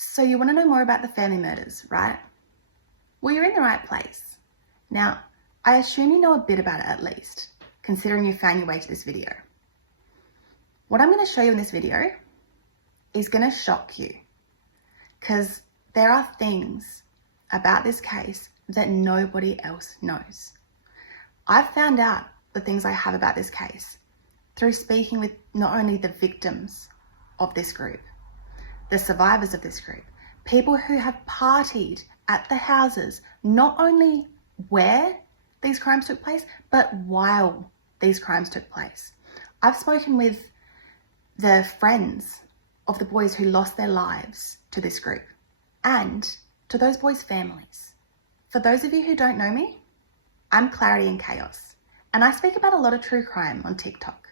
So you want to know more about the family murders, right? Well, you're in the right place. Now, I assume you know a bit about it at least, considering you found your way to this video. What I'm going to show you in this video is going to shock you, because there are things about this case that nobody else knows. I've found out the things I have about this case through speaking with not only the victims of this group, the survivors of this group, people who have partied at the houses, not only where these crimes took place, but while these crimes took place. I've spoken with the friends of the boys who lost their lives to this group and to those boys' families. For those of you who don't know me, I'm Clarity and Chaos, and I speak about a lot of true crime on TikTok.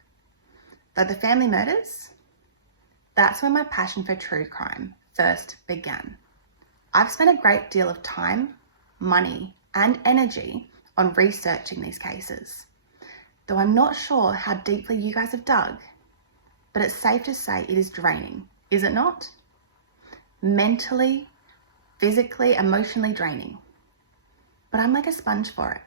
Though the family murders, that's when my passion for true crime first began. I've spent a great deal of time, money, and energy on researching these cases. Though I'm not sure how deeply you guys have dug, but it's safe to say it is draining, is it not? Mentally, physically, emotionally draining. But I'm like a sponge for it.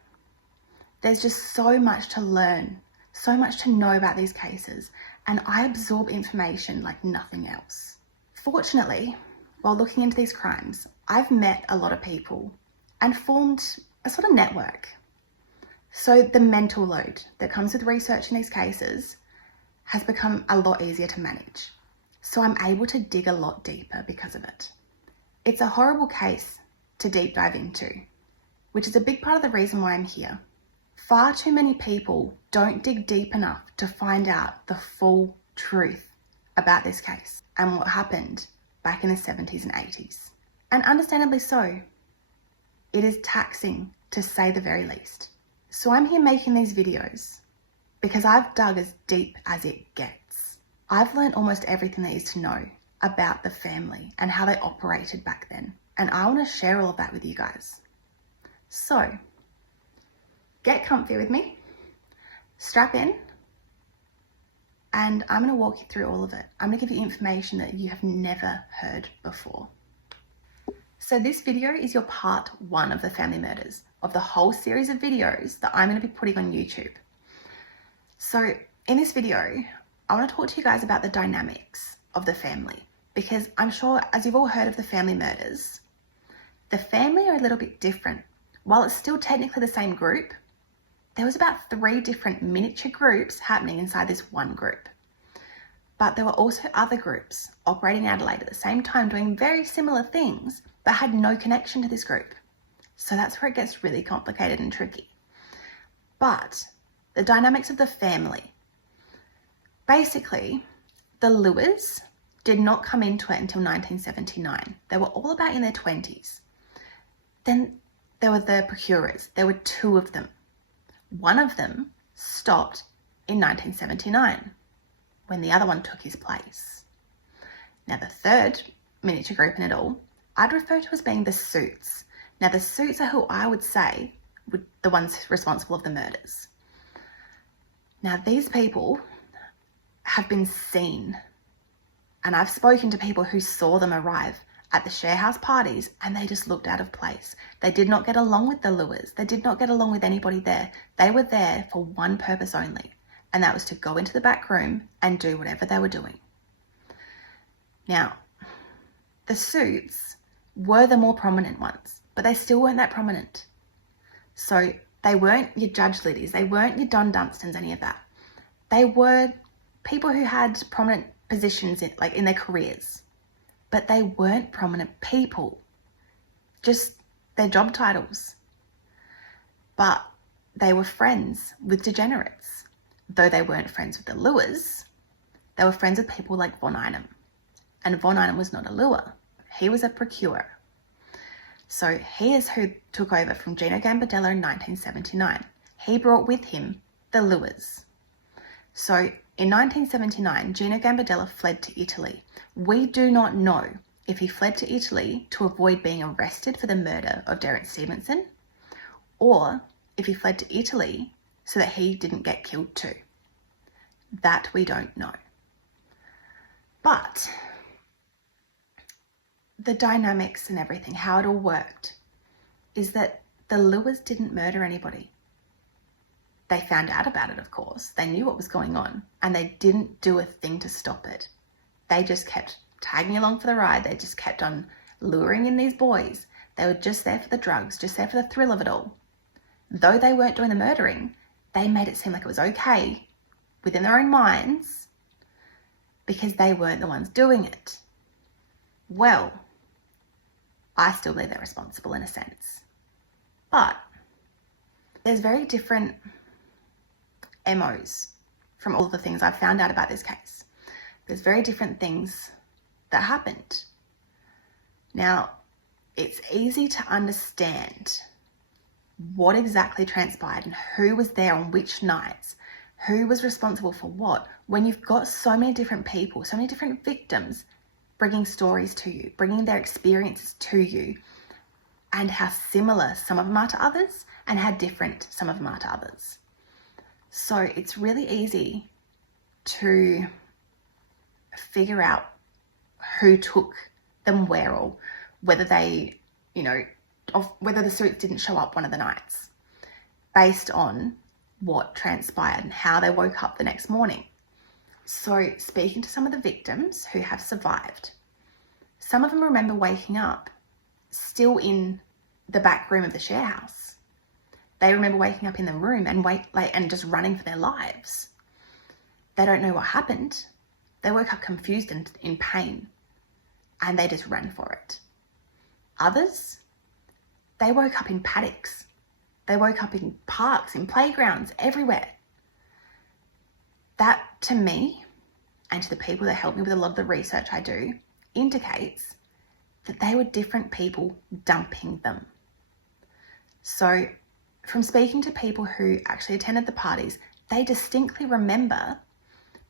There's just so much to learn, so much to know about these cases, and I absorb information like nothing else. Fortunately, while looking into these crimes, I've met a lot of people and formed a sort of network. So the mental load that comes with researching these cases has become a lot easier to manage. So I'm able to dig a lot deeper because of it. It's a horrible case to deep dive into, which is a big part of the reason why I'm here. Far too many people don't dig deep enough to find out the full truth about this case and what happened back in the 70s and 80s. And understandably so. It is taxing, to say the very least. So I'm here making these videos because I've dug as deep as it gets. I've learned almost everything there is to know about the family and how they operated back then. And I want to share all of that with you guys. So, get comfy with me, strap in, and I'm going to walk you through all of it. I'm going to give you information that you have never heard before. So this video is your part 1 of the family murders, of the whole series of videos that I'm going to be putting on YouTube. So in this video, I want to talk to you guys about the dynamics of the family, because I'm sure, as you've all heard of the family murders, the family are a little bit different. While it's still technically the same group, there was about 3 different miniature groups happening inside this one group. But there were also other groups operating in Adelaide at the same time doing very similar things, but had no connection to this group. So that's where it gets really complicated and tricky. But the dynamics of the family. Basically, the Lewis did not come into it until 1979. They were all about in their 20s. Then there were the procurers. There were 2 of them. One of them stopped in 1979 when the other one took his place. Now the third miniature group in it all, I'd refer to as being the Suits. Now the Suits are who I would say were the ones responsible of the murders. Now these people have been seen, and I've spoken to people who saw them arrive at the share house parties, and they just looked out of place. They did not get along with the Lewis. They did not get along with anybody there. They were there for one purpose only, and that was to go into the back room and do whatever they were doing. Now, the Suits were the more prominent ones, but they still weren't that prominent. So they weren't your Judge Liddies. They weren't your Don Dunstans, any of that. They were people who had prominent positions in their careers. But they weren't prominent people, just their job titles. But they were friends with degenerates. Though they weren't friends with the Lewis, they were friends with people like Von Einem. And Von Einem was not a Lewer, he was a procurer. So he is who took over from Gino Gambardella in 1979. He brought with him the Lewis. So in 1979, Gino Gambardella fled to Italy. We do not know if he fled to Italy to avoid being arrested for the murder of Derek Stevenson, or if he fled to Italy so that he didn't get killed too. That we don't know. But the dynamics and everything, how it all worked, is that the Lewis didn't murder anybody. They found out about it, of course. They knew what was going on, and they didn't do a thing to stop it. They just kept tagging along for the ride. They just kept on luring in these boys. They were just there for the drugs, just there for the thrill of it all. Though they weren't doing the murdering, they made it seem like it was okay within their own minds because they weren't the ones doing it. Well, I still believe they're responsible in a sense. But there's very different MOs from all the things I've found out about this case. There's very different things that happened. Now, it's easy to understand what exactly transpired and who was there on which nights, who was responsible for what, when you've got so many different people, so many different victims bringing stories to you, bringing their experiences to you, and how similar some of them are to others and how different some of them are to others. So it's really easy to figure out who took them where, or whether they, whether the suits didn't show up one of the nights based on what transpired and how they woke up the next morning. So speaking to some of the victims who have survived, some of them remember waking up still in the back room of the share house. They remember waking up in the room and just running for their lives. They don't know what happened. They woke up confused and in pain, and they just ran for it. Others, they woke up in paddocks. They woke up in parks, in playgrounds, everywhere. That, to me, and to the people that help me with a lot of the research I do, indicates that they were different people dumping them. So, from speaking to people who actually attended the parties, they distinctly remember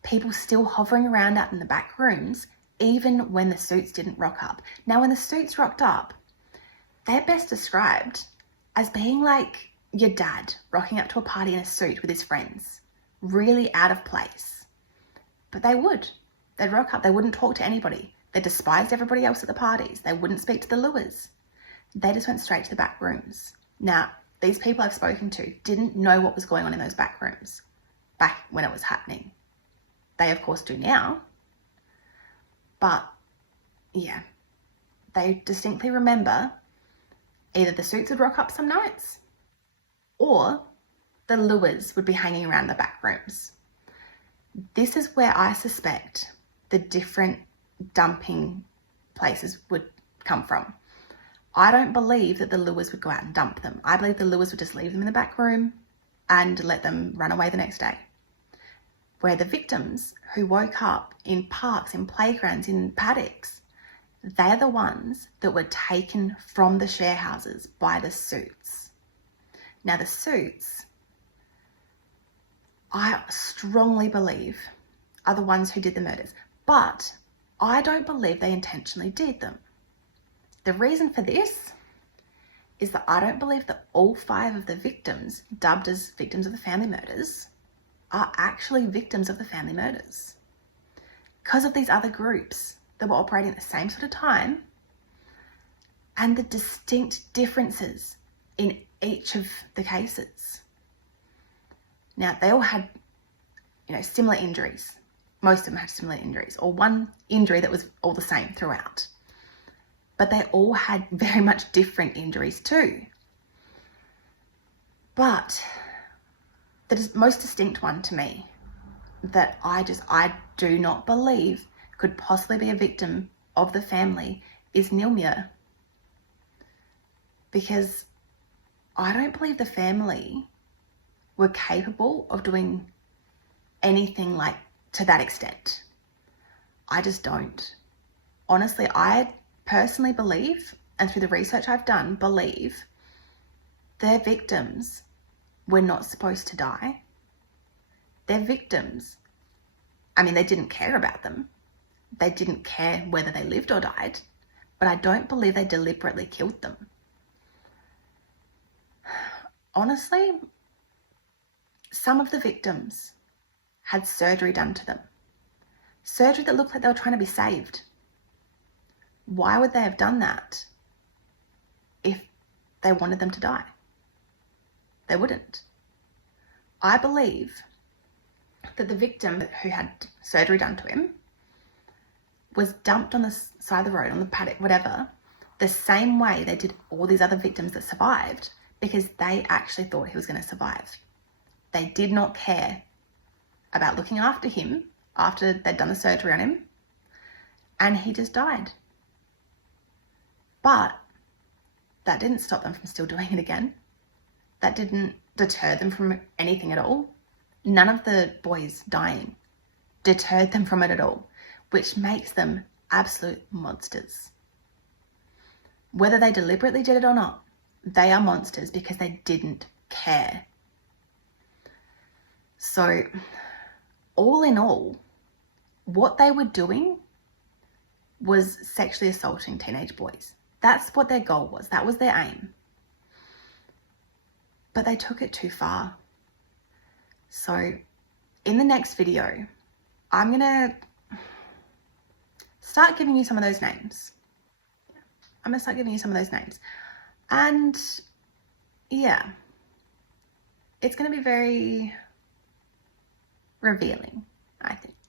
people still hovering around out in the back rooms, even when the suits didn't rock up. Now, when the suits rocked up, they're best described as being like your dad rocking up to a party in a suit with his friends, really out of place. But they'd rock up, they wouldn't talk to anybody. They despised everybody else at the parties. They wouldn't speak to the lures. They just went straight to the back rooms. Now, these people I've spoken to didn't know what was going on in those back rooms back when it was happening. They, of course, do now. But, yeah, they distinctly remember either the suits would rock up some nights or the lures would be hanging around the back rooms. This is where I suspect the different dumping places would come from. I don't believe that the lures would go out and dump them. I believe the lures would just leave them in the back room and let them run away the next day. Where the victims who woke up in parks, in playgrounds, in paddocks, they're the ones that were taken from the share houses by the suits. Now, the suits, I strongly believe, are the ones who did the murders, but I don't believe they intentionally did them. The reason for this is that I don't believe that all 5 of the victims, dubbed as victims of the family murders, are actually victims of the family murders. Because of these other groups that were operating at the same sort of time and the distinct differences in each of the cases. Now, they all had, similar injuries. Most of them had similar injuries, or one injury that was all the same throughout. But they all had very much different injuries too. But the most distinct one to me that I do not believe could possibly be a victim of the family is Neil Muir. Because I don't believe the family were capable of doing anything like to that extent. I just don't. Honestly, I personally believe, and through the research I've done, believe their victims were not supposed to die. Their victims, they didn't care about them. They didn't care whether they lived or died, but I don't believe they deliberately killed them. Honestly, some of the victims had surgery done to them. Surgery that looked like they were trying to be saved. Why would they have done that if they wanted them to die? They wouldn't. I believe that the victim who had surgery done to him was dumped on the side of the road, on the paddock, whatever, the same way they did all these other victims that survived, because they actually thought he was going to survive. They did not care about looking after him after they'd done the surgery on him, and he just died. But that didn't stop them from still doing it again. That didn't deter them from anything at all. None of the boys dying deterred them from it at all, which makes them absolute monsters. Whether they deliberately did it or not, they are monsters because they didn't care. So, all in all, what they were doing was sexually assaulting teenage boys. That's what their goal was. That was their aim. But they took it too far. So, in the next video, I'm going to start giving you some of those names. And yeah, it's going to be very revealing, I think.